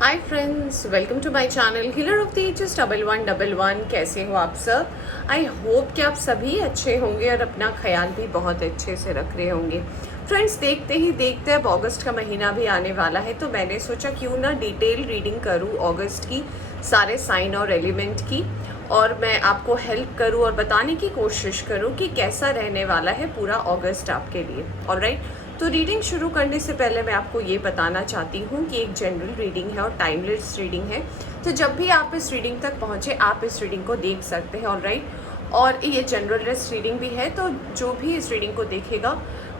Hi friends, welcome to my channel healer of the ages 1111। कैसे हो आप सब? आई होप कि आप सभी अच्छे होंगे और अपना ख्याल भी बहुत अच्छे से रख रहे होंगे। फ्रेंड्स, देखते ही देखते अब अगस्त का महीना भी आने वाला है, तो मैंने सोचा क्यों ना डिटेल रीडिंग करूं अगस्त की, सारे साइन और एलिमेंट की, और मैं आपको हेल्प करूं और बताने की कोशिश करूं कि कैसा रहने वाला है पूरा अगस्त आपके लिए। ऑलराइट, तो रीडिंग शुरू करने से पहले मैं आपको ये बताना चाहती हूँ कि एक जनरल रीडिंग है और टाइमलेस रीडिंग है। तो जब भी आप इस रीडिंग तक पहुँचे आप इस रीडिंग को देख सकते हैं। ऑलराइट, और ये जनरलेस रीडिंग भी है, तो जो भी इस रीडिंग को देखेगा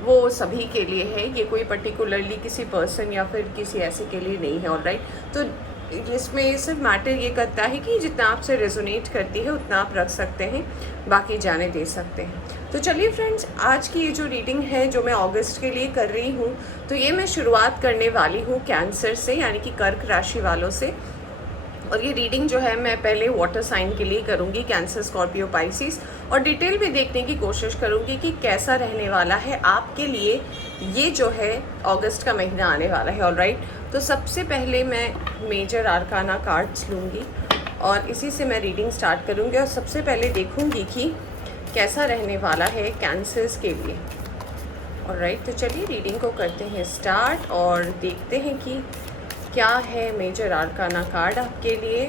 वो सभी के लिए है, ये कोई पर्टिकुलरली किसी पर्सन या फिर किसी ऐसे के लिए नहीं है। ऑलराइट, तो इसमें सिर्फ मैटर ये करता है कि जितना आपसे रेजोनेट करती है उतना आप रख सकते हैं, बाकी जाने दे सकते हैं। तो चलिए फ्रेंड्स, आज की ये जो रीडिंग है जो मैं अगस्त के लिए कर रही हूँ, तो ये मैं शुरुआत करने वाली हूँ कैंसर से, यानी कि कर्क राशि वालों से। और ये रीडिंग जो है मैं पहले वाटर साइन के लिए करूँगी, कैंसर, स्कॉर्पियो, पाइसिस, और डिटेल भी देखने की कोशिश करूँगी कि कैसा रहने वाला है आपके लिए ये जो है अगस्त का महीना आने वाला है। ऑलराइट, तो सबसे पहले मैं मेजर आर्काना कार्ड्स लूँगी और इसी से मैं रीडिंग स्टार्ट करूँगी और सबसे पहले देखूँगी कि कैसा रहने वाला है कैंसर्स के लिए। ऑलराइट, तो चलिए रीडिंग को करते हैं स्टार्ट और देखते हैं कि क्या है मेजर आर्काना कार्ड आपके लिए।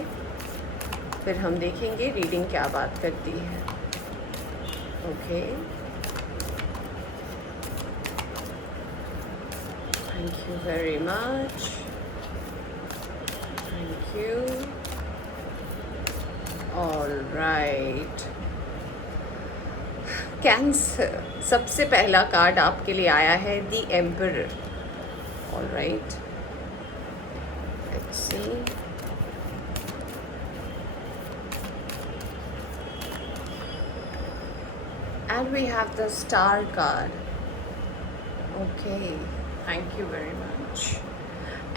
फिर हम देखेंगे रीडिंग क्या बात करती है। Okay, thank you very much, thank you. Alright, cancer, सबसे पहला कार्ड आपके लिए आया है the emperor. Alright, let's see. And we have the star card. Okay, thank you very much.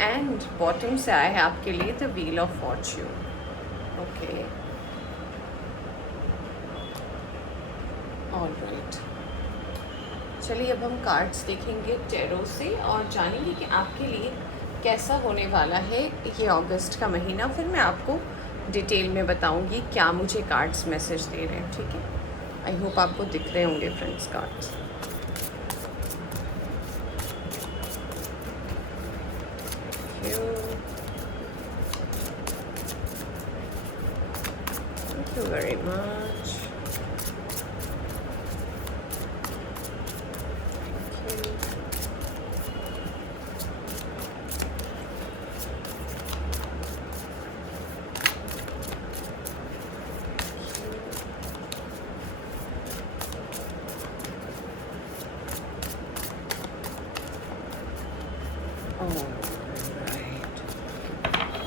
And bottom से आया है आपके लिए the wheel of fortune. Okay. All right. चलिए अब हम कार्ड्स देखेंगे टैरो से और जानेंगे कि आपके लिए कैसा होने वाला है ये अगस्त का महीना। फिर मैं आपको डिटेल में बताऊंगी क्या मुझे कार्ड्स मैसेज दे रहे हैं। ठीक है, आई होप आपको दिख रहे होंगे friends cards. Thank you very much.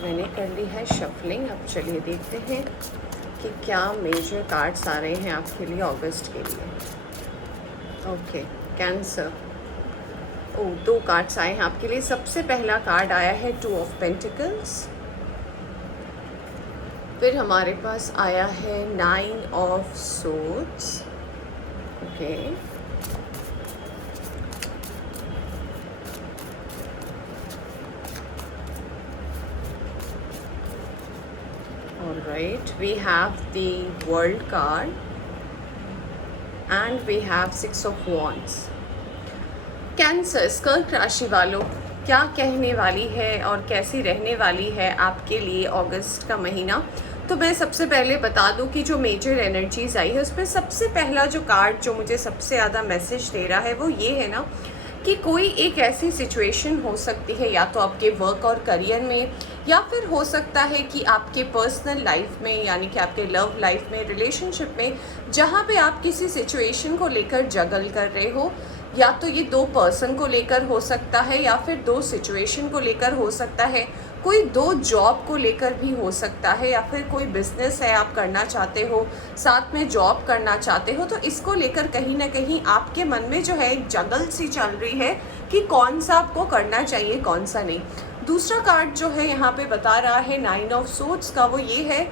मैंने कर ली है शफलिंग। अब चलिए देखते हैं कि क्या मेजर कार्ड्स आ रहे हैं आपके लिए अगस्त के लिए। Okay, cancer. दो कार्ड्स आए हैं आपके लिए। सबसे पहला कार्ड आया है 2 ऑफ पेंटिकल्स। फिर हमारे पास आया है 9 of swords. Okay, Alright, we have the World card and we have 6 of Wands. Cancer, कर्क राशि वालों, क्या कहने वाली है और कैसी रहने वाली है आपके लिए अगस्त का महीना। तो मैं सबसे पहले बता दूं कि जो मेजर एनर्जीज आई है उसमें सबसे पहला जो कार्ड जो मुझे सबसे ज़्यादा मैसेज दे रहा है वो ये है ना कि कोई एक ऐसी सिचुएशन हो सकती है, या तो आपके वर्क और करियर में, या फिर हो सकता है कि आपके पर्सनल लाइफ में, यानी कि आपके लव लाइफ में, रिलेशनशिप में, जहाँ पे आप किसी सिचुएशन को लेकर जगल कर रहे हो। या तो ये 2 पर्सन को लेकर हो सकता है, या फिर 2 सिचुएशन को लेकर हो सकता है, कोई 2 जॉब को लेकर भी हो सकता है, या फिर कोई बिजनेस है आप करना चाहते हो, साथ में जॉब करना चाहते हो, तो इसको लेकर कहीं ना कहीं आपके मन में जो है एक जगल सी चल रही है कि कौन सा आपको करना चाहिए, कौन सा नहीं। दूसरा कार्ड जो है यहाँ पे बता रहा है 9 ऑफ सोर्ड्स का, वो ये है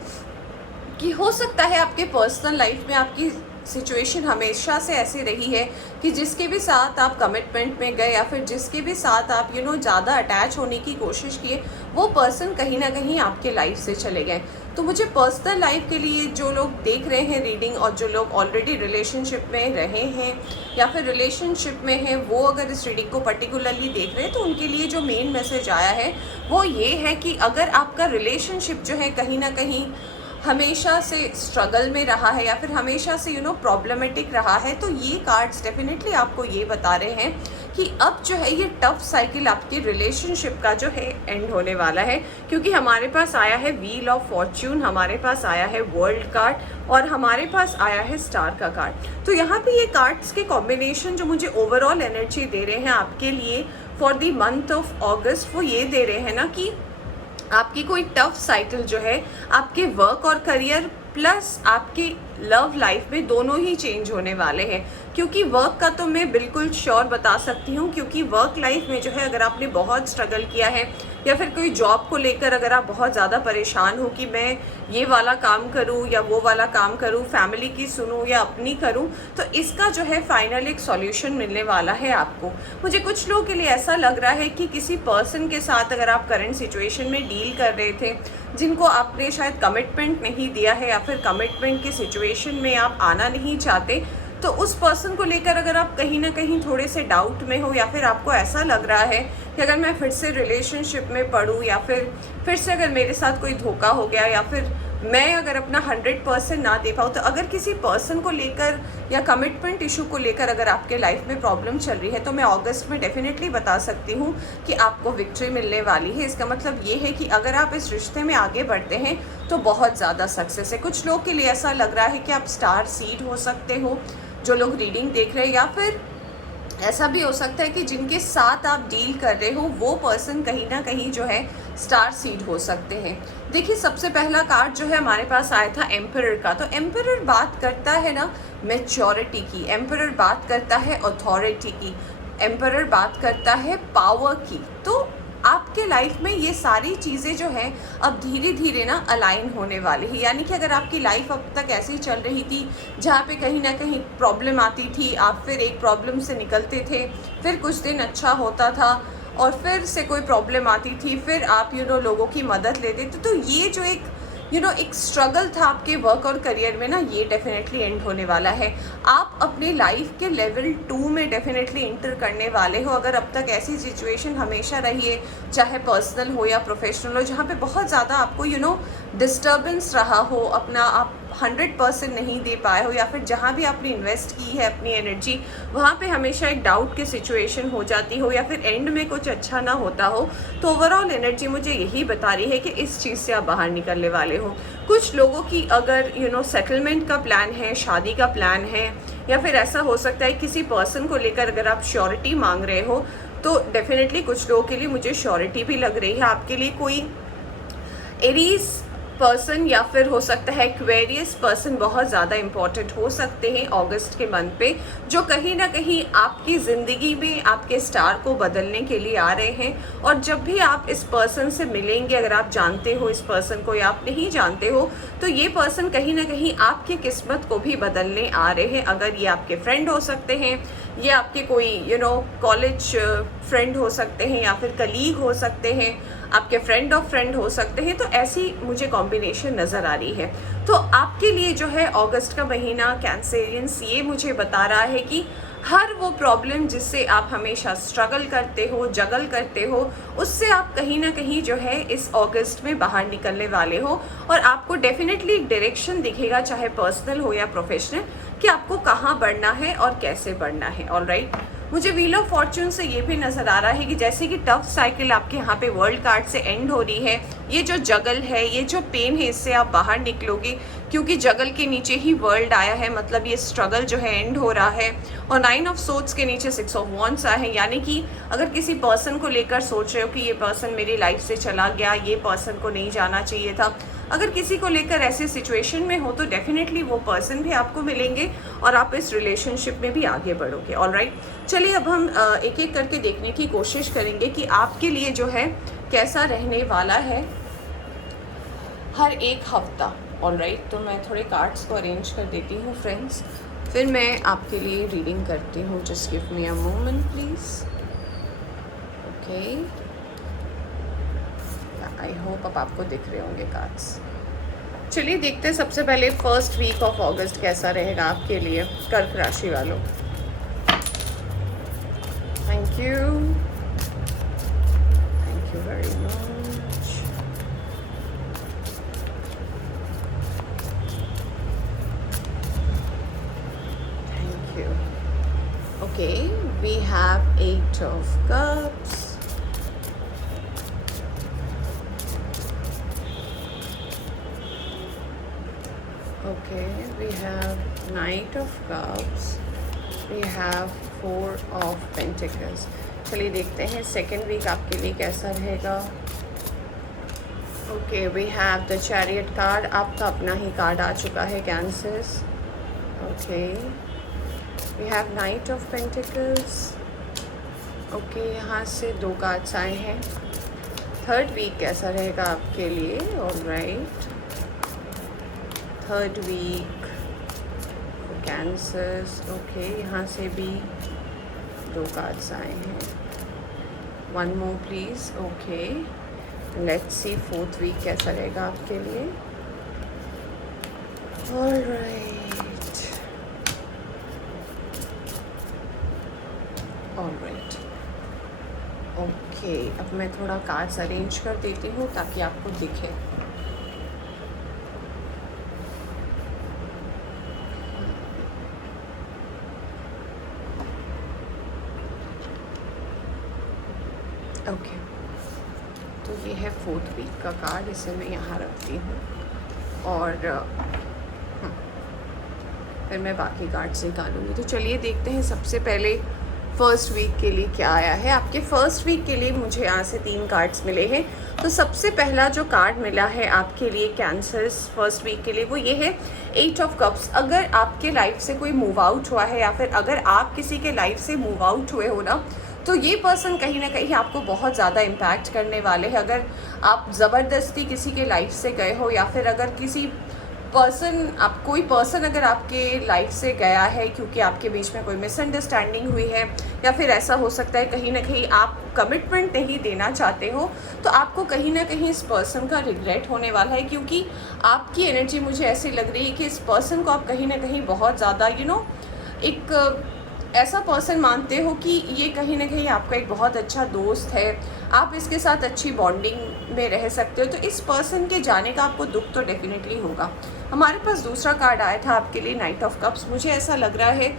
कि हो सकता है आपके पर्सनल लाइफ में आपकी सिचुएशन हमेशा से ऐसी रही है कि जिसके भी साथ आप कमिटमेंट में गए या फिर जिसके भी साथ आप ज़्यादा अटैच होने की कोशिश किए, वो पर्सन कहीं ना कहीं आपके लाइफ से चले गए। तो मुझे पर्सनल लाइफ के लिए जो लोग देख रहे हैं रीडिंग, और जो लोग ऑलरेडी रिलेशनशिप में रहे हैं या फिर रिलेशनशिप में हैं, वो अगर इस रीडिंग को पर्टिकुलरली देख रहे हैं, तो उनके लिए जो मेन मैसेज आया है वो ये है कि अगर आपका रिलेशनशिप जो है कहीं ना कहीं हमेशा से स्ट्रगल में रहा है या फिर हमेशा से प्रॉब्लमेटिक रहा है, तो ये कार्ड्स डेफिनेटली आपको ये बता रहे हैं कि अब जो है ये टफ साइकिल आपके रिलेशनशिप का जो है एंड होने वाला है। क्योंकि हमारे पास आया है व्हील ऑफ फॉर्च्यून, हमारे पास आया है वर्ल्ड कार्ड और हमारे पास आया है स्टार का कार्ड। तो यहाँ पे ये कार्ड्स के कॉम्बिनेशन जो मुझे ओवरऑल एनर्जी दे रहे हैं आपके लिए फॉर द मंथ ऑफ अगस्त, वो ये दे रहे हैं ना कि आपकी कोई टफ साइकिल जो है आपके वर्क और करियर प्लस आपकी लव लाइफ में दोनों ही चेंज होने वाले हैं। क्योंकि वर्क का तो मैं बिल्कुल श्योर बता सकती हूँ, क्योंकि वर्क लाइफ में जो है अगर आपने बहुत स्ट्रगल किया है या फिर कोई जॉब को लेकर अगर आप बहुत ज़्यादा परेशान हो कि मैं ये वाला काम करूँ या वो वाला काम करूँ, फैमिली की सुनूँ या अपनी करूँ, तो इसका जो है फाइनल एक सॉल्यूशन मिलने वाला है आपको। मुझे कुछ लोगों के लिए ऐसा लग रहा है कि किसी पर्सन के साथ अगर आप करंट सिचुएशन में डील कर रहे थे, जिनको आपने शायद कमिटमेंट नहीं दिया है या फिर कमिटमेंट की सिचुएशन में आप आना नहीं चाहते, तो उस पर्सन को लेकर अगर आप कहीं ना कहीं थोड़े से डाउट में हो या फिर आपको ऐसा लग रहा है कि अगर मैं फिर से रिलेशनशिप में पड़ूँ या फिर से अगर मेरे साथ कोई धोखा हो गया या फिर मैं अगर अपना 100% ना दे पाऊँ, तो अगर किसी पर्सन को लेकर या कमिटमेंट इशू को लेकर अगर आपके लाइफ में प्रॉब्लम चल रही है, तो मैं अगस्त में डेफिनेटली बता सकती हूँ कि आपको विक्ट्री मिलने वाली है। इसका मतलब ये है कि अगर आप इस रिश्ते में आगे बढ़ते हैं तो बहुत ज़्यादा सक्सेस है। कुछ लोग के लिए ऐसा लग रहा है कि आप स्टार सीड हो सकते हो, जो लोग रीडिंग देख रहे हैं, या फिर ऐसा भी हो सकता है कि जिनके साथ आप डील कर रहे हो वो पर्सन कहीं ना कहीं जो है स्टार सीड हो सकते हैं। देखिए, सबसे पहला कार्ड जो है हमारे पास आया था एम्परर का। तो एम्परर बात करता है ना मैच्योरिटी की, एम्परर बात करता है अथॉरिटी की, एम्परर बात करता है पावर की। तो आपके लाइफ में ये सारी चीज़ें जो हैं अब धीरे धीरे ना अलाइन होने वाली है। यानी कि अगर आपकी लाइफ अब तक ऐसे ही चल रही थी जहाँ पे कहीं ना कहीं प्रॉब्लम आती थी, आप फिर एक प्रॉब्लम से निकलते थे, फिर कुछ दिन अच्छा होता था और फिर से कोई प्रॉब्लम आती थी, फिर आप लोगों की मदद लेते थे, तो ये जो एक एक स्ट्रगल था आपके वर्क और करियर में ना, ये डेफिनेटली एंड होने वाला है। आप अपने लाइफ के लेवल 2 में डेफिनेटली इंटर करने वाले हो। अगर अब तक ऐसी सिचुएशन हमेशा रही है, चाहे पर्सनल हो या प्रोफेशनल हो, जहाँ पे बहुत ज़्यादा आपको डिस्टर्बेंस रहा हो, अपना आप 100% नहीं दे पाए हो, या फिर जहाँ भी आपने इन्वेस्ट की है अपनी एनर्जी, वहाँ पे हमेशा एक डाउट की सिचुएशन हो जाती हो या फिर एंड में कुछ अच्छा ना होता हो, तो ओवरऑल एनर्जी मुझे यही बता रही है कि इस चीज़ से आप बाहर निकलने वाले हो। कुछ लोगों की अगर सेटलमेंट का प्लान है, शादी का प्लान है, या फिर ऐसा हो सकता है किसी पर्सन को लेकर अगर आप श्योरिटी मांग रहे हो, तो डेफिनेटली कुछ लोगों के लिए मुझे श्योरिटी भी लग रही है। आपके लिए कोई एरीज पर्सन या फिर हो सकता है एक्वेरियस पर्सन बहुत ज़्यादा इम्पॉर्टेंट हो सकते हैं अगस्त के मंथ पे, जो कहीं ना कहीं आपकी ज़िंदगी में आपके स्टार को बदलने के लिए आ रहे हैं। और जब भी आप इस पर्सन से मिलेंगे, अगर आप जानते हो इस पर्सन को या आप नहीं जानते हो, तो ये पर्सन कहीं ना कहीं आपकी किस्मत को भी बदलने आ रहे हैं। अगर ये आपके फ्रेंड हो सकते हैं, ये आपके कोई कॉलेज फ्रेंड हो सकते हैं, या फिर कलीग हो सकते हैं, आपके फ्रेंड ऑफ फ्रेंड हो सकते हैं। तो ऐसी मुझे कॉम्बिनेशन नज़र आ रही है। तो आपके लिए जो है अगस्त का महीना कैंसेरियंस ये मुझे बता रहा है कि हर वो प्रॉब्लम जिससे आप हमेशा स्ट्रगल करते हो, जगल करते हो, उससे आप कहीं ना कहीं जो है इस अगस्त में बाहर निकलने वाले हो। और आपको डेफिनेटली एक डायरेक्शन दिखेगा, चाहे पर्सनल हो या प्रोफेशनल, कि आपको कहाँ बढ़ना है और कैसे बढ़ना है। ऑलराइट, मुझे व्हील ऑफ फॉर्च्यून से ये भी नज़र आ रहा है कि जैसे कि टफ साइकिल आपके यहाँ पे वर्ल्ड कार्ड से एंड हो रही है, ये जो जगल है, ये जो पेन है, इससे आप बाहर निकलोगे। क्योंकि जगल के नीचे ही वर्ल्ड आया है, मतलब ये स्ट्रगल जो है एंड हो रहा है। और 9 ऑफ सोर्ड्स के नीचे 6 ऑफ वॉन्ड्स आए हैं। यानी कि अगर किसी पर्सन को लेकर सोच रहे हो कि ये पर्सन मेरी लाइफ से चला गया, ये पर्सन को नहीं जाना चाहिए था, अगर किसी को लेकर ऐसी सिचुएशन में हो, तो डेफिनेटली वो पर्सन भी आपको मिलेंगे और आप इस रिलेशनशिप में भी आगे बढ़ोगे। ऑलराइट, चलिए अब हम एक एक करके देखने की कोशिश करेंगे कि आपके लिए जो है कैसा रहने वाला है हर एक हफ्ता। ऑलराइट, तो मैं थोड़े कार्ड्स को अरेंज कर देती हूँ फ्रेंड्स। फिर मैं आपके लिए रीडिंग करती हूँ। Just give me a moment please. Okay, I hope अब आपको दिख रहे होंगे कार्ड्स। चलिए देखते हैं सबसे पहले फर्स्ट वीक ऑफ अगस्त कैसा रहेगा आपके लिए कर्क राशि वालों। Thank you very much. Thank you. Okay, we have 8 of cups, okay, we have Knight of Cups, we have 4 of Pentacles। चलिए देखते हैं सेकेंड वीक आपके लिए कैसा रहेगा। Okay, we have the chariot card, आपका अपना ही कार्ड आ चुका है cancers. Okay, we have knight of pentacles. Okay, यहाँ से 2 कार्ड्स आए हैं। थर्ड वीक कैसा रहेगा आपके लिए? Alright, third week cancers. Okay, यहाँ से भी 2 कार्ड्स आए हैं। One more please. Okay, let's see fourth week कैसा रहेगा आपके लिए। ऑलराइट, ओके, अब मैं थोड़ा कार्ड्स अरेंज कर देती हूँ ताकि आपको दिखे। ओके, तो ये है फोर्थ वीक का कार्ड, इसे मैं यहाँ रखती हूँ और फिर मैं बाकी कार्ड्स निकालूंगी। तो चलिए देखते हैं सबसे पहले फर्स्ट वीक के लिए क्या आया है। आपके फर्स्ट वीक के लिए मुझे यहाँ से 3 कार्ड्स मिले हैं। तो सबसे पहला जो कार्ड मिला है आपके लिए कैंसर्स फर्स्ट वीक के लिए वो ये है 8 ऑफ कप्स। अगर आपके लाइफ से कोई मूव आउट हुआ है या फिर अगर आप किसी के लाइफ से मूव आउट हुए हो ना, तो ये पर्सन कहीं ना कहीं आपको बहुत ज़्यादा इम्पैक्ट करने वाले हैं। अगर आप ज़बरदस्ती किसी के लाइफ से गए हो या फिर अगर कोई पर्सन अगर आपके लाइफ से गया है क्योंकि आपके बीच में कोई मिसअंडरस्टैंडिंग हुई है, या फिर ऐसा हो सकता है कहीं ना कहीं आप कमिटमेंट नहीं देना चाहते हो, तो आपको कहीं ना कहीं इस पर्सन का रिग्रेट होने वाला है। क्योंकि आपकी एनर्जी मुझे ऐसी लग रही है कि इस पर्सन को आप कहीं ना कहीं बहुत ज़्यादा एक ऐसा पर्सन मानते हो कि ये कहीं ना कहीं आपका एक बहुत अच्छा दोस्त है, आप इसके साथ अच्छी बॉन्डिंग में रह सकते हो। तो इस पर्सन के जाने का आपको दुख तो डेफिनेटली होगा। हमारे पास दूसरा कार्ड आया था आपके लिए नाइट ऑफ कप्स। मुझे ऐसा लग रहा है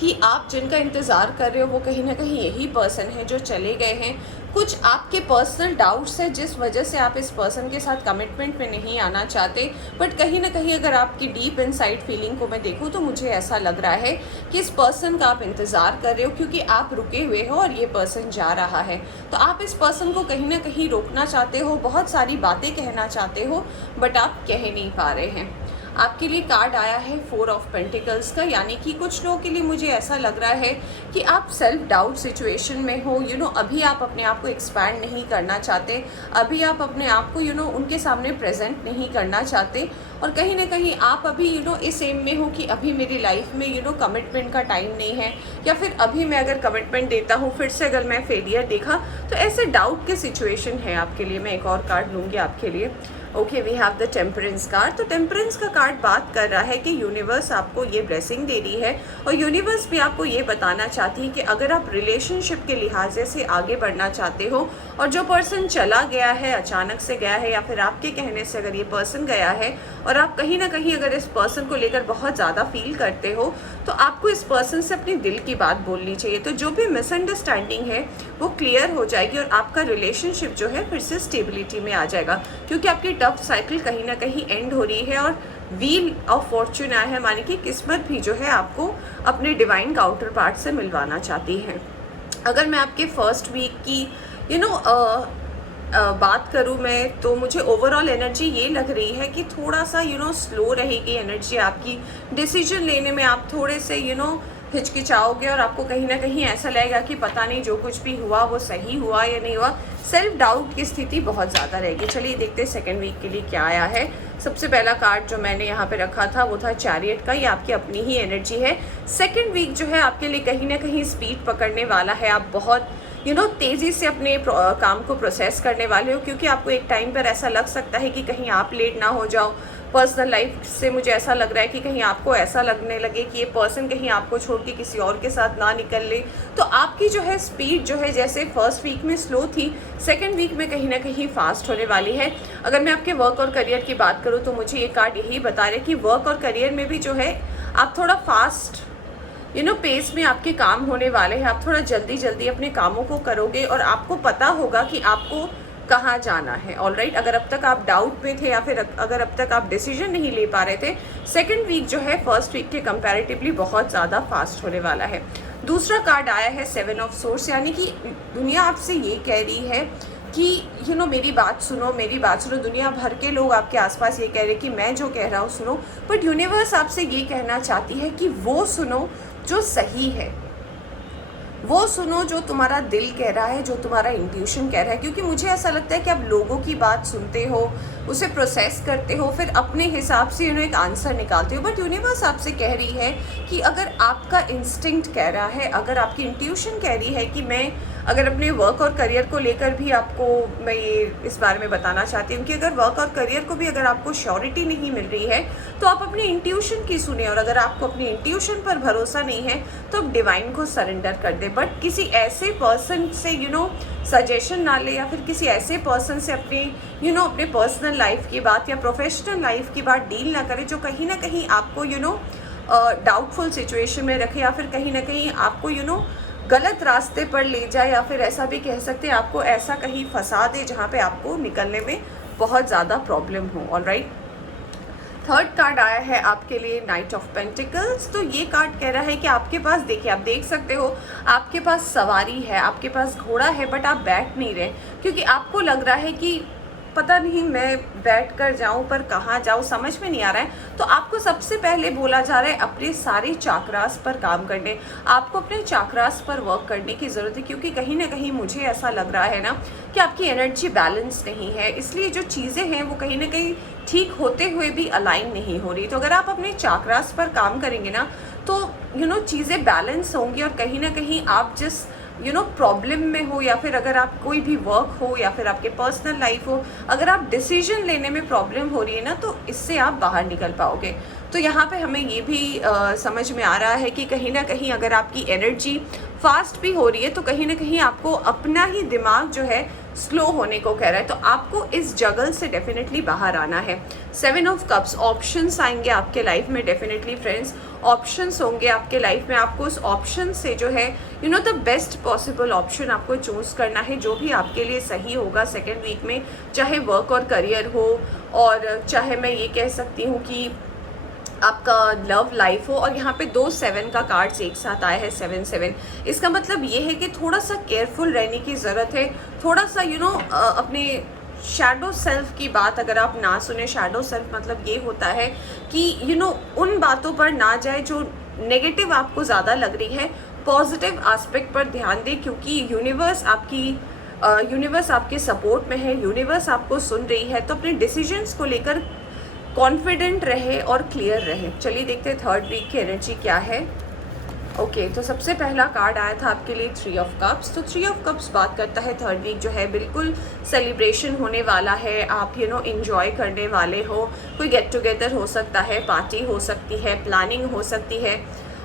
कि आप जिनका इंतज़ार कर रहे हो वो कहीं ना कहीं यही पर्सन है जो चले गए हैं। कुछ आपके पर्सनल डाउट्स है जिस वजह से आप इस पर्सन के साथ कमिटमेंट में नहीं आना चाहते, बट कहीं ना कहीं अगर आपकी डीप इनसाइड फीलिंग को मैं देखूँ तो मुझे ऐसा लग रहा है कि इस पर्सन का आप इंतज़ार कर रहे हो क्योंकि आप रुके हुए हो और ये पर्सन जा रहा है। तो आप इस पर्सन को कहीं ना कहीं रोकना चाहते हो, बहुत सारी बातें कहना चाहते हो बट आप कह नहीं पा रहे हैं। आपके लिए कार्ड आया है 4 ऑफ पेंटिकल्स का, यानी कि कुछ लोगों के लिए मुझे ऐसा लग रहा है कि आप सेल्फ डाउट सिचुएशन में हो। अभी आप अपने आप को एक्सपैंड नहीं करना चाहते, अभी आप अपने आप को उनके सामने प्रेजेंट नहीं करना चाहते, और कहीं ना कहीं आप अभी इस एम में हो कि अभी मेरी लाइफ में कमिटमेंट का टाइम नहीं है, या फिर अभी मैं अगर कमिटमेंट देता हूँ फिर से अगर मैं फेलियर देखा, तो ऐसे डाउट के सिचुएशन है आपके लिए। मैं एक और कार्ड लूँगी आपके लिए। Okay, we have the temperance card. तो टेम्परेंस का कार्ड बात कर रहा है कि यूनिवर्स आपको ये ब्लेसिंग दे रही है और यूनिवर्स भी आपको ये बताना चाहती है कि अगर आप रिलेशनशिप के लिहाजे से आगे बढ़ना चाहते हो और जो पर्सन चला गया है, अचानक से गया है या फिर आपके कहने से अगर ये पर्सन गया है और आप कहीं ना कहीं अगर इस पर्सन को लेकर बहुत ज़्यादा फील करते हो, तो आपको इस पर्सन से अपनी दिल की बात बोलनी चाहिए। तो जो भी मिसअंडरस्टैंडिंग है वो क्लियर हो जाएगी और आपका रिलेशनशिप जो है फिर से स्टेबिलिटी में आ जाएगा, क्योंकि आपकी टफ साइकिल कहीं ना कहीं एंड हो रही है और व्हील ऑफ फॉर्च्यून आया है, मानी कि किस्मत भी जो है आपको अपने डिवाइन काउंटर पार्ट से मिलवाना चाहती है। अगर मैं आपके फर्स्ट वीक की बात करूँ मैं, तो मुझे ओवरऑल एनर्जी ये लग रही है कि थोड़ा सा स्लो रहेगी एनर्जी आपकी। डिसीजन लेने में आप थोड़े से हिचकिचाओगे और आपको कहीं ना कहीं ऐसा लगेगा कि पता नहीं जो कुछ भी हुआ वो सही हुआ या नहीं हुआ। सेल्फ डाउट की स्थिति बहुत ज़्यादा रहेगी। चलिए देखते हैं सेकेंड वीक के लिए क्या आया है। सबसे पहला कार्ड जो मैंने यहाँ पे रखा था वो था चैरियट का। ये आपकी अपनी ही एनर्जी है। सेकेंड वीक जो है आपके लिए कहीं ना कहीं स्पीड पकड़ने वाला है। आप बहुत तेज़ी से अपने काम को प्रोसेस करने वाले हो, क्योंकि आपको एक टाइम पर ऐसा लग सकता है कि कहीं आप लेट ना हो जाओ। पर्सनल लाइफ से मुझे ऐसा लग रहा है कि कहीं आपको ऐसा लगने लगे कि ये पर्सन कहीं आपको छोड़ के किसी और के साथ ना निकल ले। तो आपकी जो है स्पीड जो है जैसे फर्स्ट वीक में स्लो थी, सेकंड वीक में कहीं ना कहीं फास्ट होने वाली है। अगर मैं आपके वर्क और करियर की बात करूँ तो मुझे ये कार्ड यही बता रहे कि वर्क और करियर में भी जो है आप थोड़ा फास्ट पेस में आपके काम होने वाले हैं। आप थोड़ा जल्दी जल्दी अपने कामों को करोगे और आपको पता होगा कि आपको कहाँ जाना है। ऑलराइट, अगर अब तक आप डाउट में थे या फिर अगर अब तक आप डिसीजन नहीं ले पा रहे थे, सेकंड वीक जो है फर्स्ट वीक के कंपैरेटिवली बहुत ज़्यादा फास्ट होने वाला है। दूसरा कार्ड आया है 7 ऑफ सोर्स, यानी कि दुनिया आपसे ये कह रही है कि मेरी बात सुनो, मेरी बात सुनो। दुनिया भर के लोग आपके आसपास ये कह रहे हैं कि मैं जो कह रहा हूँ सुनो, बट यूनिवर्स आपसे ये कहना चाहती है कि वो सुनो जो सही है, वो सुनो जो तुम्हारा दिल कह रहा है, जो तुम्हारा इंट्यूशन कह रहा है। क्योंकि मुझे ऐसा लगता है कि आप लोगों की बात सुनते हो, उसे प्रोसेस करते हो, फिर अपने हिसाब से एक आंसर निकालते हो। बट यूनिवर्स आपसे कह रही है कि अगर आपका इंस्टिंक्ट कह रहा है, अगर आपकी इंट्यूशन कह रही है कि मैं अगर अपने वर्क और करियर को लेकर भी आपको मैं ये इस बारे में बताना चाहती हूँ कि अगर वर्क और करियर को भी अगर आपको श्योरिटी नहीं मिल रही है तो आप अपनी इंट्यूशन की सुने। और अगर आपको अपनी इंट्यूशन पर भरोसा नहीं है तो आप डिवाइन को सरेंडर कर दे। बट किसी ऐसे पर्सन से सजेशन ना ले, या फिर किसी ऐसे पर्सन से अपने अपने पर्सनल लाइफ की बात या प्रोफेशनल लाइफ की बात डील ना करें जो कहीं ना कहीं आपको डाउटफुल सिचुएशन में रखे, या फिर कहीं ना कहीं आपको गलत रास्ते पर ले जाए, या फिर ऐसा भी कह सकते हैं आपको ऐसा कहीं फंसा दे जहाँ पे आपको निकलने में बहुत ज़्यादा प्रॉब्लम हो। ऑलराइट, थर्ड कार्ड आया है आपके लिए नाइट ऑफ पेंटिकल्स। तो ये कार्ड कह रहा है कि आपके पास, देखिए आप देख सकते हो आपके पास सवारी है, आपके पास घोड़ा है, बट आप बैठ नहीं रहे क्योंकि आपको लग रहा है कि पता नहीं मैं बैठ कर जाऊँ पर कहाँ जाऊँ, समझ में नहीं आ रहा है। तो आपको सबसे पहले बोला जा रहा है अपने सारे चाक्रास पर काम करने, आपको अपने चाक्रास पर वर्क करने की ज़रूरत है। क्योंकि कहीं ना कहीं मुझे ऐसा लग रहा है ना कि आपकी एनर्जी बैलेंस नहीं है, इसलिए जो चीज़ें हैं वो कहीं ना कहीं ठीक होते हुए भी अलाइन नहीं हो रही। तो अगर आप अपने चाक्रास पर काम करेंगे ना तो चीज़ें बैलेंस होंगी, और कहीं ना कहीं आप जिस प्रॉब्लम में हो, या फिर अगर आप कोई भी वर्क हो या फिर आपके पर्सनल लाइफ हो, अगर आप डिसीजन लेने में प्रॉब्लम हो रही है ना तो इससे आप बाहर निकल पाओगे। तो यहाँ पे हमें ये भी समझ में आ रहा है कि कहीं ना कहीं अगर आपकी एनर्जी फास्ट भी हो रही है तो कहीं ना कहीं आपको अपना ही दिमाग जो है स्लो होने को कह रहा है। तो आपको इस जगल से डेफिनेटली बाहर आना है। 7 ऑफ कप्स, ऑप्शंस आएंगे आपके लाइफ में डेफिनेटली फ्रेंड्स, ऑप्शंस होंगे आपके लाइफ में। आपको उस ऑप्शन से जो है द बेस्ट पॉसिबल ऑप्शन आपको चूज़ करना है, जो भी आपके लिए सही होगा सेकेंड वीक में, चाहे वर्क और करियर हो, और चाहे मैं ये कह सकती हूँ कि आपका लव लाइफ हो। और यहाँ पे 2 7 का कार्ड्स एक साथ आया है, 7-7। इसका मतलब ये है कि थोड़ा सा केयरफुल रहने की ज़रूरत है। थोड़ा सा अपने शैडो सेल्फ की बात अगर आप ना सुने, शैडो सेल्फ मतलब ये होता है कि उन बातों पर ना जाए जो नेगेटिव आपको ज़्यादा लग रही है। पॉजिटिव एस्पेक्ट पर ध्यान दें, क्योंकि यूनिवर्स आपके सपोर्ट में है, यूनिवर्स आपको सुन रही है। तो अपने डिसीजंस को लेकर कॉन्फिडेंट रहे और क्लियर रहे। चलिए देखते हैं थर्ड वीक की एनर्जी क्या है। ओके, तो सबसे पहला कार्ड आया था आपके लिए 3 ऑफ कप्स। तो 3 ऑफ कप्स बात करता है थर्ड वीक जो है बिल्कुल सेलिब्रेशन होने वाला है। आप इंजॉय करने वाले हो, कोई गेट टुगेदर हो सकता है, पार्टी हो सकती है, प्लानिंग हो सकती है।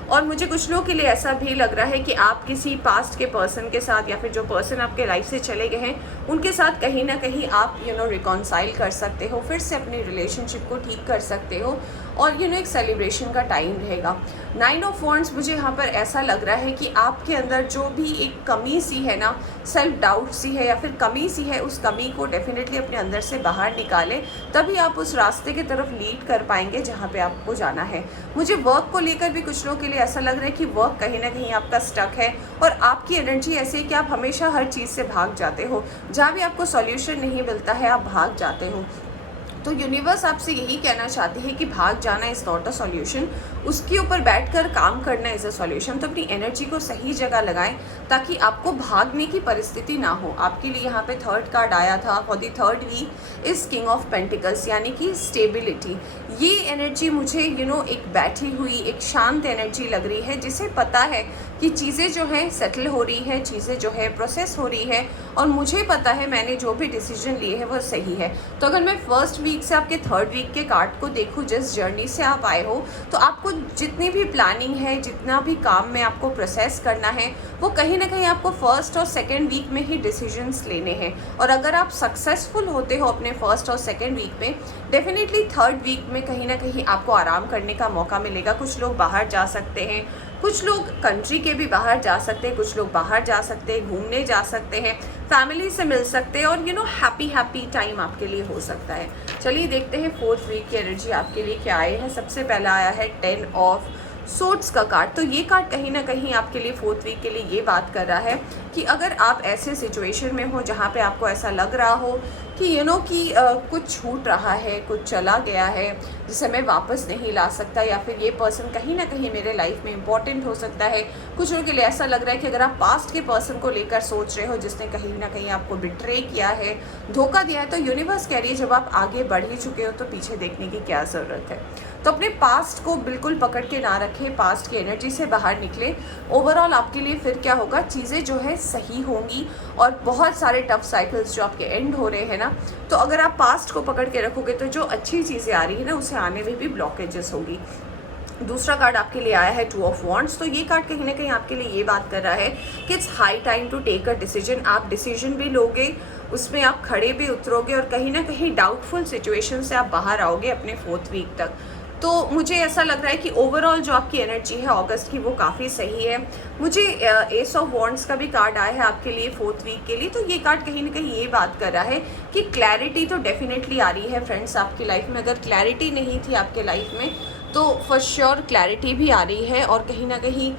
और मुझे कुछ लोगों के लिए ऐसा भी लग रहा है कि आप किसी पास्ट के पर्सन के साथ, या फिर जो पर्सन आपके लाइफ से चले गए हैं उनके साथ कहीं ना कहीं आप रिकॉन्साइल कर सकते हो, फिर से अपनी रिलेशनशिप को ठीक कर सकते हो, और एक सेलिब्रेशन का टाइम रहेगा। 9 ऑफ वॉन्ड्स, मुझे यहाँ पर ऐसा लग रहा है कि आपके अंदर जो भी एक कमी सी है ना, सेल्फ डाउट सी है या फिर कमी सी है, उस कमी को डेफिनेटली अपने अंदर से बाहर निकालें, तभी आप उस रास्ते की तरफ लीड कर पाएंगे जहाँ पे आपको जाना है। मुझे वर्क को लेकर भी कुछ लोगों के लिए ऐसा लग रहा है कि वर्क कहीं ना कहीं आपका स्टक है, और आपकी एनर्जी ऐसी है कि आप हमेशा हर चीज़ से भाग जाते हो, जहाँ भी आपको सॉल्यूशन नहीं मिलता है आप भाग जाते हो। तो यूनिवर्स आपसे यही कहना चाहती है कि भाग जाना इज़ नॉट अ सॉल्यूशन, उसके ऊपर बैठकर काम करना इज़ अ सॉल्यूशन। तो अपनी एनर्जी को सही जगह लगाएं ताकि आपको भागने की परिस्थिति ना हो। आपके लिए यहाँ पे थर्ड कार्ड आया था for the third week is king of pentacles, यानी कि स्टेबिलिटी। ये एनर्जी मुझे एक बैठी हुई एक शांत एनर्जी लग रही है, जिसे पता है कि चीज़ें जो है सेटल हो रही है, चीज़ें जो है प्रोसेस हो रही है, और मुझे पता है मैंने जो भी डिसीजन लिए है वो सही है। तो अगर मैं फर्स्ट वीक से आपके थर्ड वीक के कार्ड को देखूँ, जिस जर्नी से आप आए हो, तो आपको जितनी भी प्लानिंग है, जितना भी काम में आपको प्रोसेस करना है, वो कहीं ना कहीं आपको फर्स्ट और सेकेंड वीक में ही डिसीजंस लेने हैं। और अगर आप सक्सेसफुल होते हो अपने फर्स्ट और सेकेंड वीक में, डेफिनेटली थर्ड वीक में कहीं ना कहीं आपको आराम करने का मौका मिलेगा। कुछ लोग बाहर जा सकते हैं, कुछ लोग कंट्री के भी बाहर जा सकते हैं, कुछ लोग बाहर जा सकते हैं, घूमने जा सकते हैं, फैमिली से मिल सकते हैं, और हैप्पी टाइम आपके लिए हो सकता है। चलिए देखते हैं फोर्थ वीक की एनर्जी आपके लिए क्या आए हैं। सबसे पहला आया है 10 ऑफ सोर्ड्स का कार्ड। तो ये कार्ड कहीं ना कहीं आपके लिए फोर्थ वीक के लिए ये बात कर रहा है कि अगर आप ऐसे सिचुएशन में हो जहाँ पे आपको ऐसा लग रहा हो कि कि कुछ छूट रहा है, कुछ चला गया है जिसे मैं वापस नहीं ला सकता, या फिर ये पर्सन कहीं ना कहीं मेरे लाइफ में इम्पॉर्टेंट हो सकता है। कुछ लोगों के लिए ऐसा लग रहा है कि अगर आप पास्ट के पर्सन को लेकर सोच रहे हो जिसने कहीं ना कहीं आपको बिट्रे किया है, धोखा दिया है, तो यूनिवर्स कह रही है जब आप आगे बढ़ ही चुके हो तो पीछे देखने की क्या ज़रूरत है। तो अपने पास्ट को बिल्कुल पकड़ के ना रखें, पास्ट की एनर्जी से बाहर निकले। ओवरऑल आपके लिए फिर क्या होगा, चीज़ें जो है सही होंगी, और बहुत सारे टफ साइकिल्स जो आपके एंड हो रहे हैं ना, तो अगर आप पास्ट को पकड़ के रखोगे तो जो अच्छी चीज़ें आ रही है ना, उसे आने में भी ब्लॉकेजेस होगी। दूसरा कार्ड आपके लिए आया है 2 ऑफ वॉन्ड्स। तो ये कार्ड कहीं ना कहीं आपके लिए ये बात कर रहा है कि it's high time to take a decision. आप डिसीजन भी लोगे, उसमें आप खड़े भी उतरोगे, और कहीं ना कहीं डाउटफुल सिचुएशन से आप बाहर आओगे अपने फोर्थ वीक तक। तो मुझे ऐसा लग रहा है कि ओवरऑल जो आपकी एनर्जी है अगस्त की, वो काफ़ी सही है। मुझे एस ऑफ वॉन्ड्स का भी कार्ड आया है आपके लिए फोर्थ वीक के लिए। तो ये कार्ड कहीं ना कहीं ये बात कर रहा है कि क्लैरिटी तो डेफिनेटली आ रही है फ्रेंड्स आपकी लाइफ में। अगर क्लैरिटी नहीं थी आपके लाइफ में तो फॉर श्योर क्लैरिटी भी आ रही है, और कहीं ना कहीं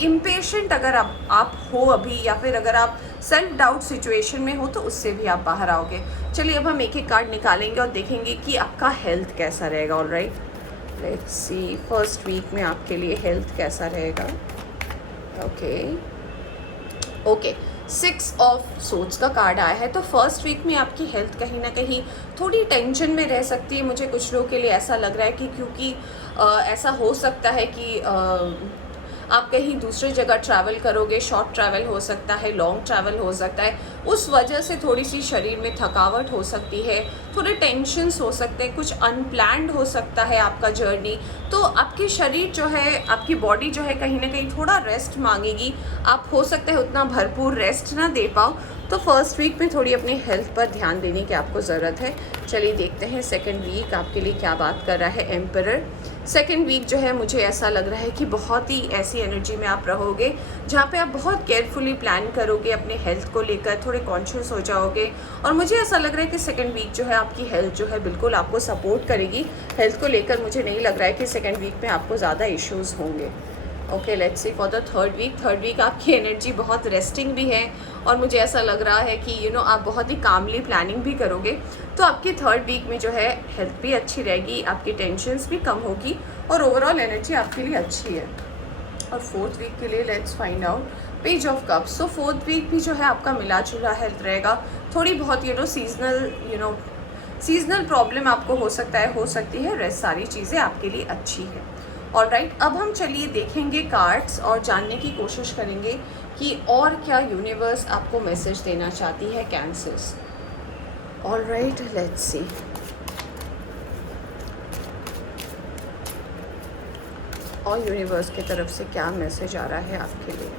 इम्पेशेंट अगर आप हो अभी, या फिर अगर आप सेल्फ डाउट सिचुएशन में हो, तो उससे भी आप बाहर आओगे। चलिए अब हम एक एक कार्ड निकालेंगे और देखेंगे कि आपका हेल्थ कैसा रहेगा। Alright, let's see first week में आपके लिए हेल्थ कैसा रहेगा। ओके 6 ऑफ सोर्ड्स का कार्ड आया है। तो फर्स्ट वीक में आपकी हेल्थ कहीं ना कहीं थोड़ी टेंशन में रह सकती है। मुझे कुछ लोगों के लिए ऐसा लग रहा है कि क्योंकि ऐसा हो सकता है कि आप कहीं दूसरी जगह ट्रैवल करोगे, शॉर्ट ट्रैवल हो सकता है, लॉन्ग ट्रैवल हो सकता है, उस वजह से थोड़ी सी शरीर में थकावट हो सकती है, थोड़े टेंशन्स हो सकते हैं, कुछ अनप्लैन्ड हो सकता है आपका जर्नी। तो आपकी शरीर जो है, आपकी बॉडी जो है, कहीं ना कहीं थोड़ा रेस्ट मांगेगी। आप हो सकता है उतना भरपूर रेस्ट ना दे पाओ, तो फर्स्ट वीक में थोड़ी अपनी हेल्थ पर ध्यान देने की आपको ज़रूरत है। चलिए देखते हैं सेकेंड वीक आपके लिए क्या बात कर रहा है एम्परर। सेकेंड वीक जो है मुझे ऐसा लग रहा है कि बहुत ही ऐसी एनर्जी में आप रहोगे जहाँ पे आप बहुत केयरफुली प्लान करोगे अपने हेल्थ को लेकर, थोड़े कॉन्शियस हो जाओगे। और मुझे ऐसा लग रहा है कि सेकेंड वीक जो है आपकी हेल्थ जो है बिल्कुल आपको सपोर्ट करेगी। हेल्थ को लेकर मुझे नहीं लग रहा है कि सेकेंड वीक में आपको ज़्यादा इश्यूज़ होंगे। Okay let's see for the third week. Third week आपकी एनर्जी बहुत रेस्टिंग भी है, और मुझे ऐसा लग रहा है कि आप बहुत ही कामली प्लानिंग भी करोगे। तो आपकी थर्ड वीक में जो है हेल्थ भी अच्छी रहेगी, आपकी टेंशन्स भी कम होगी, और ओवरऑल एनर्जी आपके लिए अच्छी है। और फोर्थ वीक के लिए let's find out page of cups. तो फोर्थ वीक भी जो है आपका मिला जुला हेल्थ रहेगा। थोड़ी बहुत सीजनल प्रॉब्लम आपको हो सकती है, रेस्ट सारी चीज़ें आपके लिए अच्छी है। ऑलराइट, अब हम चलिए देखेंगे कार्ड्स और जानने की कोशिश करेंगे कि और क्या यूनिवर्स आपको मैसेज देना चाहती है कैंसर्स। ऑलराइट, लेट्स सी। और यूनिवर्स की तरफ से क्या मैसेज आ रहा है आपके लिए।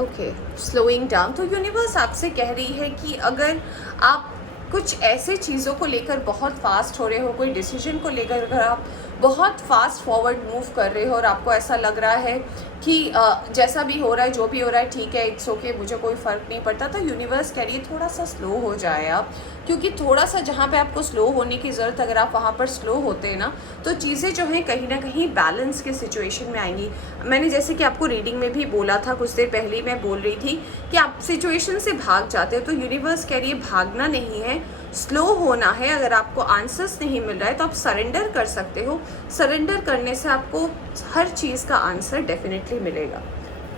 Okay slowing down. तो यूनिवर्स आपसे कह रही है कि अगर आप कुछ ऐसे चीज़ों को लेकर बहुत फास्ट हो रहे हो, कोई डिसीजन को लेकर अगर आप बहुत फास्ट फॉरवर्ड मूव कर रहे हो और आपको ऐसा लग रहा है कि जैसा भी हो रहा है, जो भी हो रहा है ठीक है, इट्स ओके, मुझे कोई फ़र्क नहीं पड़ता। तो यूनिवर्स कह रही है थोड़ा सा स्लो हो जाए आप, क्योंकि थोड़ा सा जहाँ पे आपको स्लो होने की ज़रूरत, अगर आप वहाँ पर स्लो होते हैं ना, तो चीज़ें जो हैं कहीं ना कहीं बैलेंस के सिचुएशन में आएंगी। मैंने जैसे कि आपको रीडिंग में भी बोला था, कुछ देर पहले ही मैं बोल रही थी कि आप सिचुएशन से भाग जाते हो, तो यूनिवर्स कह रही है भागना नहीं है, स्लो होना है। अगर आपको आंसर्स नहीं मिल रहा है तो आप सरेंडर कर सकते हो। सरेंडर करने से आपको हर चीज़ का आंसर डेफिनेटली मिलेगा।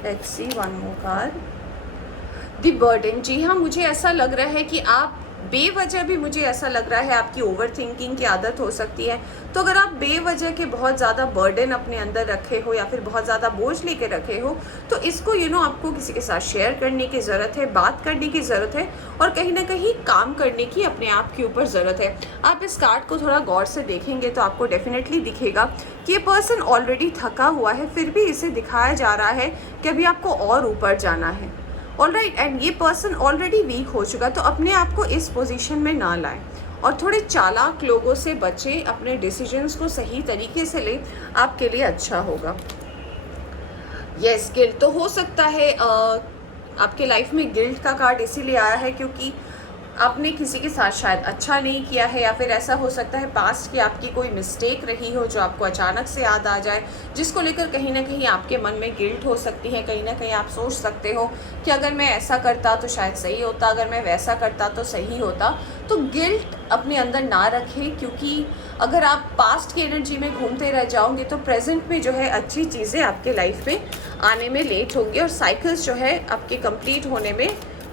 Let's see one more card, the burden. जी हाँ, मुझे ऐसा लग रहा है कि आप बेवजह भी, मुझे ऐसा लग रहा है आपकी ओवर थिंकिंग की आदत हो सकती है। तो अगर आप बेवजह के बहुत ज़्यादा बर्डन अपने अंदर रखे हो या फिर बहुत ज़्यादा बोझ लेके रखे हो, तो इसको आपको किसी के साथ शेयर करने की ज़रूरत है, बात करने की ज़रूरत है और कहीं ना कहीं काम करने की अपने आप के ऊपर ज़रूरत है। आप इस कार्ड को थोड़ा गौर से देखेंगे तो आपको डेफिनेटली दिखेगा कि ये पर्सन ऑलरेडी थका हुआ है, फिर भी इसे दिखाया जा रहा है कि अभी आपको और ऊपर जाना है। ऑलराइट, एंड ये पर्सन ऑलरेडी वीक हो चुका, तो अपने आप को इस पोजीशन में ना लाएं और थोड़े चालाक लोगों से बचें, अपने डिसीजंस को सही तरीके से लें, आपके लिए अच्छा होगा। यस, गिल्ट तो हो सकता है, आपके लाइफ में गिल्ट का कार्ड इसीलिए आया है क्योंकि आपने किसी के साथ शायद अच्छा नहीं किया है, या फिर ऐसा हो सकता है पास्ट की आपकी कोई मिस्टेक रही हो जो आपको अचानक से याद आ जाए, जिसको लेकर कहीं ना कहीं आपके मन में गिल्ट हो सकती है। कहीं ना कहीं आप सोच सकते हो कि अगर मैं ऐसा करता तो शायद सही होता, अगर मैं वैसा करता तो सही होता। तो गिल्ट अपने अंदर ना रखें, क्योंकि अगर आप पास्ट की एनर्जी में घूमते रह जाओगे तो प्रेजेंट में जो है अच्छी चीज़ें आपके लाइफ में आने में लेट होंगी और साइकिल्स जो है आपके कंप्लीट होने में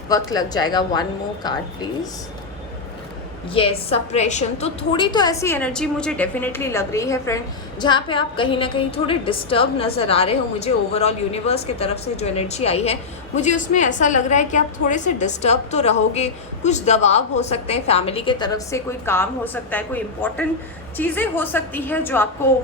वक्त लग जाएगा। One more card please. Yes, suppression. तो थोड़ी तो ऐसी एनर्जी मुझे डेफिनेटली लग रही है फ्रेंड, जहाँ पे आप कहीं ना कहीं थोड़े डिस्टर्ब नज़र आ रहे हो। मुझे ओवरऑल यूनिवर्स की तरफ से जो एनर्जी आई है, मुझे उसमें ऐसा लग रहा है कि आप थोड़े से डिस्टर्ब तो रहोगे। कुछ दबाव हो सकते हैं फैमिली के तरफ से, कोई काम हो सकता है, कोई इंपॉर्टेंट चीज़ें हो सकती है जो आपको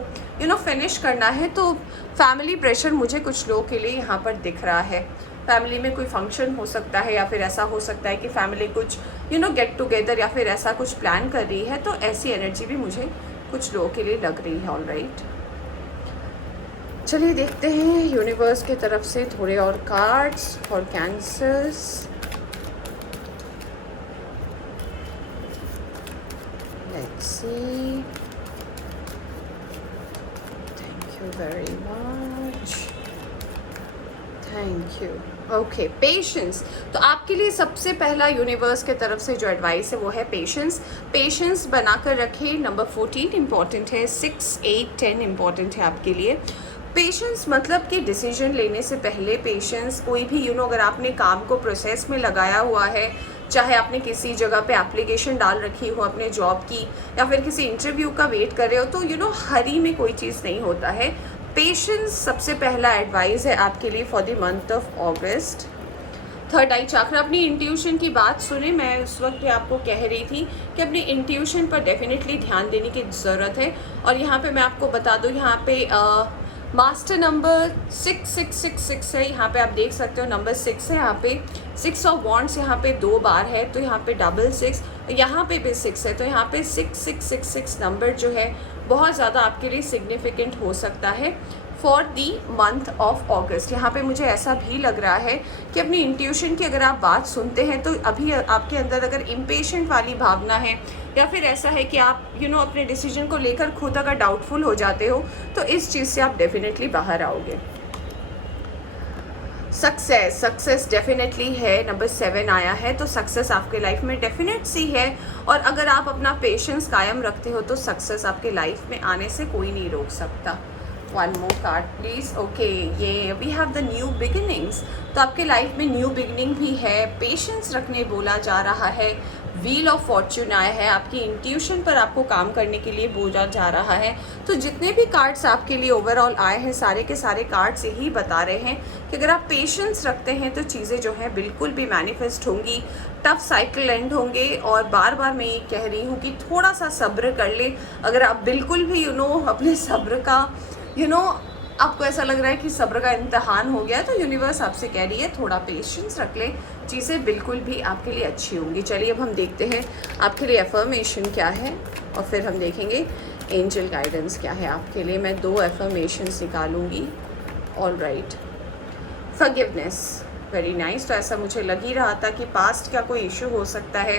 फिनिश करना है। तो फैमिली प्रेशर मुझे कुछ लोगों के लिए यहाँ पर दिख रहा है। फैमिली में कोई फंक्शन हो सकता है, या फिर ऐसा हो सकता है कि फैमिली कुछ गेट टुगेदर या फिर ऐसा कुछ प्लान कर रही है। तो ऐसी एनर्जी भी मुझे कुछ लोगों के लिए लग रही है। ऑलराइट, चलिए देखते हैं यूनिवर्स की तरफ से थोड़े और cards for cancers. Let's see, thank you very much, thank you. Okay, patience. तो आपके लिए सबसे पहला यूनिवर्स के तरफ से जो एडवाइस है वो है पेशेंस। पेशेंस बनाकर रखें। नंबर 14 इम्पॉर्टेंट है, 6, 8, 10 इम्पॉर्टेंट है आपके लिए। पेशेंस मतलब कि डिसीजन लेने से पहले पेशेंस। कोई भी अगर आपने काम को प्रोसेस में लगाया हुआ है, चाहे आपने किसी जगह पे एप्लीकेशन डाल रखी हो अपने जॉब की, या फिर किसी इंटरव्यू का वेट कर रहे हो, तो हरी में कोई चीज़ नहीं होता है। पेशेंस सबसे पहला एडवाइस है आपके लिए for the month of August. Third eye chakra, अपनी इंट्यूशन की बात सुने। मैं उस वक्त भी आपको कह रही थी कि अपनी इंट्यूशन पर डेफिनेटली ध्यान देने की ज़रूरत है। और यहाँ पे मैं आपको बता दूँ, यहाँ पे मास्टर नंबर 6666 है। यहाँ पे आप देख सकते हो नंबर 6 है। यहाँ पे 6 ऑफ वॉन्ड्स यहाँ पे 2 बार है, तो यहाँ पे डबल 6, यहाँ पे भी 6 है। तो यहाँ पे 6666 नंबर जो है बहुत ज़्यादा आपके लिए सिग्निफिकेंट हो सकता है फॉर दी मंथ ऑफ अगस्त। यहाँ पे मुझे ऐसा भी लग रहा है कि अपनी इंट्यूशन की अगर आप बात सुनते हैं तो अभी आपके अंदर अगर इम्पेशेंट वाली भावना है, या फिर ऐसा है कि आप अपने डिसीजन को लेकर खुद अगर डाउटफुल हो जाते हो, तो इस चीज़ से आप डेफिनेटली बाहर आओगे। सक्सेस डेफिनेटली है। नंबर 7 आया है, तो सक्सेस आपके लाइफ में डेफिनेट सी है। और अगर आप अपना पेशेंस कायम रखते हो तो सक्सेस आपके लाइफ में आने से कोई नहीं रोक सकता। One more card please. Okay, ये we have the new beginnings. तो आपके लाइफ में न्यू बिगिनिंग भी है, पेशेंस रखने बोला जा रहा है। व्हील ऑफ फॉर्च्यून आया है, आपकी इंट्यूशन पर आपको काम करने के लिए बोला जा रहा है। तो जितने भी कार्ड्स आपके लिए ओवरऑल आए हैं, सारे के सारे कार्ड्स यही बता रहे हैं कि अगर आप पेशेंस रखते हैं तो चीज़ें जो हैं बिल्कुल भी मैनिफेस्ट होंगी, टफ साइकिल एंड होंगे। और बार बार मैं ये कह रही हूँ कि थोड़ा सा सब्र कर ले। अगर आप बिल्कुल भी अपने सब्र का आपको ऐसा लग रहा है कि सब्र का इम्तहान हो गया, तो यूनिवर्स आपसे कह रही है थोड़ा पेशेंस रख ले, चीज़ें बिल्कुल भी आपके लिए अच्छी होंगी। चलिए अब हम देखते हैं आपके लिए अफर्मेशन क्या है, और फिर हम देखेंगे एंजल गाइडेंस क्या है आपके लिए। मैं 2 एफर्मेशंस निकालूंगी। All right, forgiveness, very nice. तो ऐसा मुझे लग ही रहा था कि पास्ट का कोई इशू हो सकता है।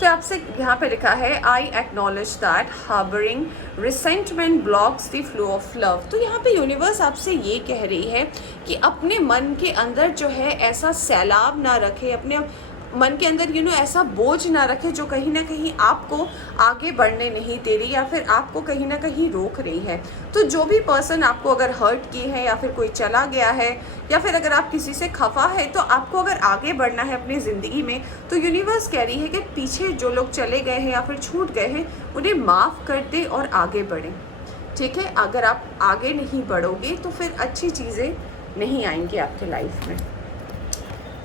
तो आपसे यहाँ पे लिखा है I acknowledge that harbouring resentment blocks the flow of love. तो यहाँ पे यूनिवर्स आपसे ये कह रही है कि अपने मन के अंदर जो है ऐसा सैलाब ना रखे, अपने मन के अंदर ऐसा बोझ ना रखे जो कहीं ना कहीं आपको आगे बढ़ने नहीं दे रही या फिर आपको कहीं ना कहीं रोक रही है। तो जो भी पर्सन आपको अगर हर्ट की है या फिर कोई चला गया है या फिर अगर आप किसी से खफा है, तो आपको अगर आगे बढ़ना है अपनी ज़िंदगी में, तो यूनिवर्स कह रही है कि पीछे जो लोग चले गए हैं या फिर छूट गए हैं उन्हें माफ़ कर दे और आगे बढ़ें। ठीक है, अगर आप आगे नहीं बढ़ोगे तो फिर अच्छी चीज़ें नहीं आएंगी आपके लाइफ में।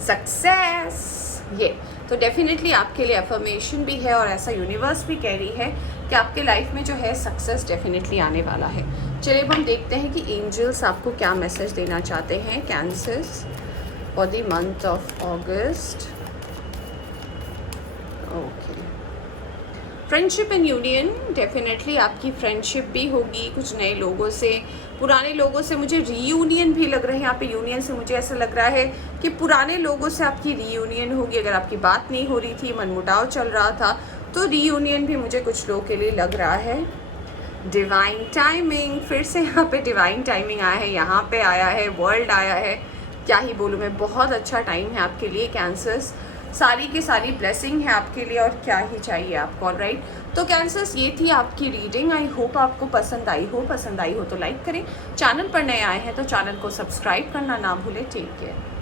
सक्सेस, ये तो डेफिनेटली आपके लिए अफर्मेशन भी है और ऐसा यूनिवर्स भी कह रही है कि आपके लाइफ में जो है सक्सेस डेफिनेटली आने वाला है। चलिए अब हम देखते हैं कि एंजल्स आपको क्या मैसेज देना चाहते हैं cancers for the month of August. Okay, friendship and union, definitely आपकी फ्रेंडशिप भी होगी कुछ नए लोगों से, पुराने लोगों से। मुझे रीयूनियन भी लग रहे हैं यहाँ पे। यूनियन से मुझे ऐसा लग रहा है कि पुराने लोगों से आपकी रीयूनियन होगी। अगर आपकी बात नहीं हो रही थी, मनमुटाव चल रहा था, तो रीयूनियन भी मुझे कुछ लोगों के लिए लग रहा है। डिवाइन टाइमिंग, फिर से यहाँ पे डिवाइन टाइमिंग आया है, यहाँ पे आया है, वर्ल्ड आया है। क्या ही बोलूँ मैं, बहुत अच्छा टाइम है आपके लिए कैंसर्स। सारी की सारी ब्लेसिंग है आपके लिए और क्या ही चाहिए आपको। ऑलराइट, तो कैंसर्स ये थी आपकी रीडिंग। आई होप आपको पसंद आई हो। पसंद आई हो तो लाइक करें। चैनल पर नए आए हैं तो चैनल को सब्सक्राइब करना ना भूलें। Take care.